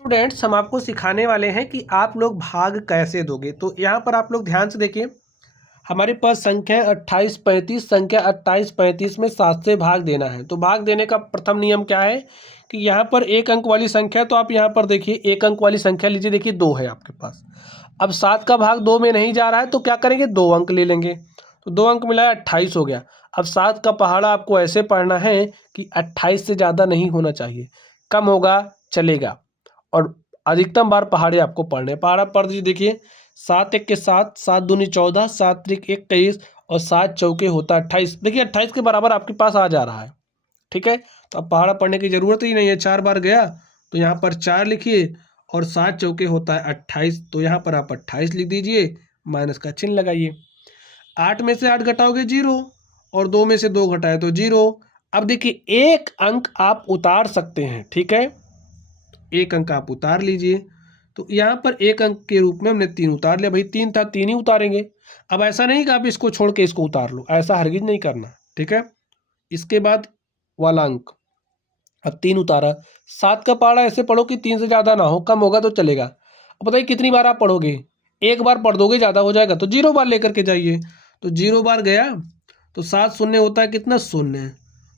Students, हम आपको सिखाने वाले हैं कि आप लोग भाग कैसे दोगे। तो यहाँ पर आप लोग ध्यान से देखिए, हमारे पास संख्या 28 35, संख्या 28 35 में 7 से भाग देना है। तो भाग देने का प्रथम नियम क्या है कि यहाँ पर एक अंक वाली संख्या है, तो आप यहाँ पर देखिए एक अंक वाली संख्या लीजिए। देखिए 2 है आपके पास। अब 7 का भाग 2 में नहीं जा रहा है, तो क्या करेंगे, 2 अंक ले लेंगे। तो 2 अंक मिलाया 28 हो गया। अब 7 का पहाड़ा आपको ऐसे पढ़ना है कि 28 से ज़्यादा नहीं होना चाहिए, कम होगा चलेगा। और अधिकतम बार पहाड़े आपको पढ़ने हैं। पहाड़ा पढ़ दीजिए। देखिए 7 एक के 7, 7 दूनी 14, 7 त्रिक 21 और 7 चौके होता है 28। देखिए 28 के बराबर आपके पास आ जा रहा है। ठीक है, तो अब पहाड़ा पढ़ने की जरूरत ही नहीं है। 4 बार गया तो यहाँ पर 4 लिखिए और 7 चौके होता है 28, तो यहाँ पर आप 28 लिख दीजिए, माइनस का चिन्ह लगाइए। 8 में से 8 घटाओगे 0 और 2 में से 2 घटाए तो 0। अब देखिए एक अंक आप उतार सकते हैं। ठीक है, एक अंक आप उतार लीजिए। तो यहाँ पर एक अंक के रूप में हमने 3 उतार लिया। भाई 3 था, 3 ही उतारेंगे। अब ऐसा नहीं कि आप इसको छोड़ के इसको उतार लो, ऐसा हरगिज नहीं करना। ठीक है, इसके बाद वाला अंक, अब 3 उतारा। 7 का पहाड़ा ऐसे पढ़ो कि 3 से ज़्यादा ना हो, कम होगा तो चलेगा। अब बताइए कितनी बार आप पढ़ोगे, एक बार पढ़ दोगे, ज़्यादा हो जाएगा तो 0 बार लेकर के जाइए। तो 0 बार गया तो 7 शून्य होता है कितना, शून्य।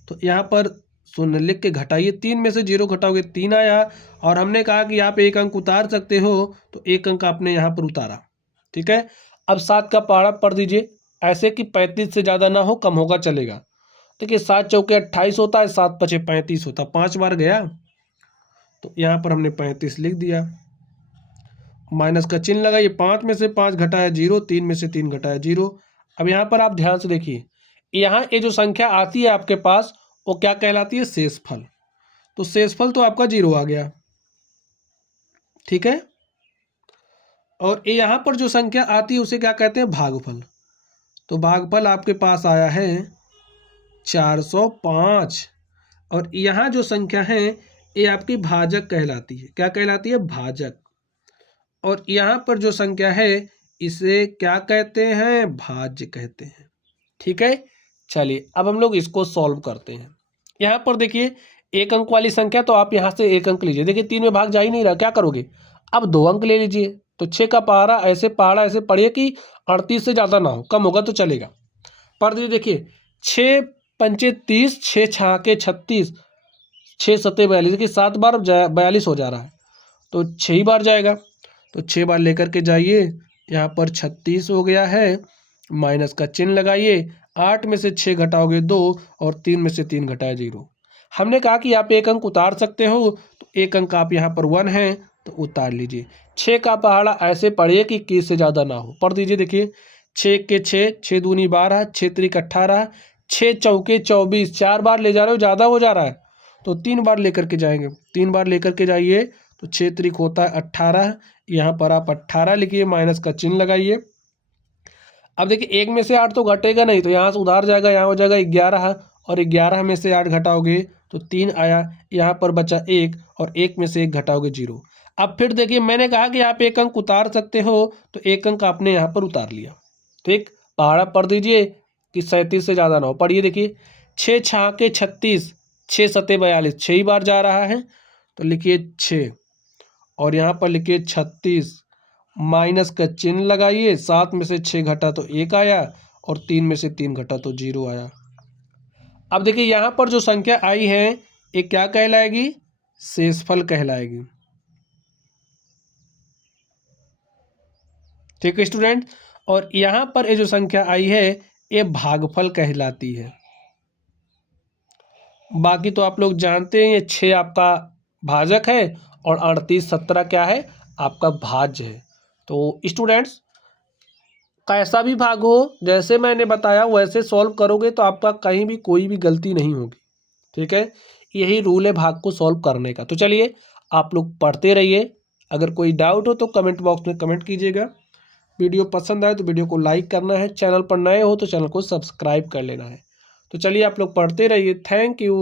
तो यहाँ पर शून्य लिख के घटाइए, 3 में से 0 घटाओगे 3 आया। और हमने कहा कि आप एक अंक उतार सकते हो, तो एक अंक आपने यहाँ पर उतारा। ठीक है, अब 7 का पहाड़ा पढ़ दीजिए ऐसे कि 35 से ज़्यादा ना हो, कम होगा चलेगा। देखिए 7 चौके 28 होता है, 7 पचे 35 होता है। 5 बार गया तो यहाँ पर हमने 35 लिख दिया, माइनस का चिन्ह लगाइए। 5 में से 5 घटाया 0, 3 में से 3 घटाया 0। अब यहाँ पर आप ध्यान से देखिए, यहाँ ये जो संख्या आती है आपके पास वो क्या कहलाती है, शेषफल। तो शेषफल तो आपका 0 आ गया। ठीक है, और ये यहाँ पर जो संख्या आती है उसे क्या कहते हैं, भागफल। तो भागफल आपके पास आया है 405। और यहाँ जो संख्या है ये आपकी भाजक कहलाती है। क्या कहलाती है, भाजक। और यहाँ पर जो संख्या है इसे क्या कहते हैं, भाज्य कहते हैं। ठीक है, चलिए अब हम लोग इसको सॉल्व करते हैं। यहाँ पर देखिए एक अंक वाली संख्या, तो आप यहाँ से एक अंक लीजिए। देखिए 3 में भाग जा ही नहीं रहा, क्या करोगे, अब 2 अंक ले लीजिए। तो 6 का पहाड़ा ऐसे पढ़िए कि 38 से ज़्यादा ना हो, कम होगा तो चलेगा। पढ़ दीजिए। देखिए 6 पंचे 30, 6 छाके 36, 6 सत्ते 42। देखिए 7 बार 42 हो जा रहा है, तो 6 ही बार जाएगा। तो 6 बार लेकर के जाइए, यहाँ पर 36 हो गया है, माइनस का चिन्ह लगाइए। 8 में से 6 घटाओगे 2 और 3 में से 3 घटाया 0। हमने कहा कि आप एक अंक उतार सकते हो, तो एक अंक आप यहाँ पर 1 है तो उतार लीजिए। 6 का पहाड़ा ऐसे पढ़िए कि 21 से ज़्यादा ना हो। पढ़ दीजिए। देखिए 6 के 6, 6 दूनी 12, 6 त्रिक 18, 6 चौके 24। 4 बार ले जा रहे हो, ज़्यादा हो जा रहा है, तो 3 बार लेकर के जाएंगे। 3 बार लेकर के जाइए तो 6 त्रिक होता है 18। यहाँ पर आप 18 लिखिए, माइनस का चिन्ह लगाइए। अब देखिए 1 में से 8 तो घटेगा नहीं, तो यहाँ से उधार जाएगा, यहाँ हो जाएगा 11। और 11 में से 8 घटाओगे तो 3 आया, यहाँ पर बचा 1 और 1 में से 1 घटाओगे 0। अब फिर देखिए मैंने कहा कि आप एक अंक उतार सकते हो, तो एक अंक आपने यहाँ पर उतार लिया। ठीक, पहाड़ा पढ़ दीजिए कि 37 से ज़्यादा ना हो। पढ़िए। देखिए 6 छाके 36, 6 सत्ते 42, 6 ही बार जा रहा है, तो लिखिए 6 और यहाँ पर लिखिए 36, माइनस का चिन्ह लगाइए। 7 में से 6 घटा तो 1 आया और 3 में से 3 घटा तो 0 आया। अब देखिए यहाँ पर जो संख्या आई है ये क्या कहलाएगी, शेषफल कहलाएगी। ठीक है स्टूडेंट, और यहाँ पर ये जो संख्या आई है ये भागफल कहलाती है। बाकी तो आप लोग जानते हैं, ये 6 आपका भाजक है और 38 17 क्या है, आपका भाज्य है। तो स्टूडेंट्स, कैसा भी भाग हो, जैसे मैंने बताया वैसे सॉल्व करोगे तो आपका कहीं भी कोई भी गलती नहीं होगी। ठीक है, यही रूल है भाग को सॉल्व करने का। तो चलिए आप लोग पढ़ते रहिए। अगर कोई डाउट हो तो कमेंट बॉक्स में कमेंट कीजिएगा। वीडियो पसंद आए तो वीडियो को लाइक करना है, चैनल पर नए हो तो चैनल को सब्सक्राइब कर लेना है। तो चलिए आप लोग पढ़ते रहिए। Thank you.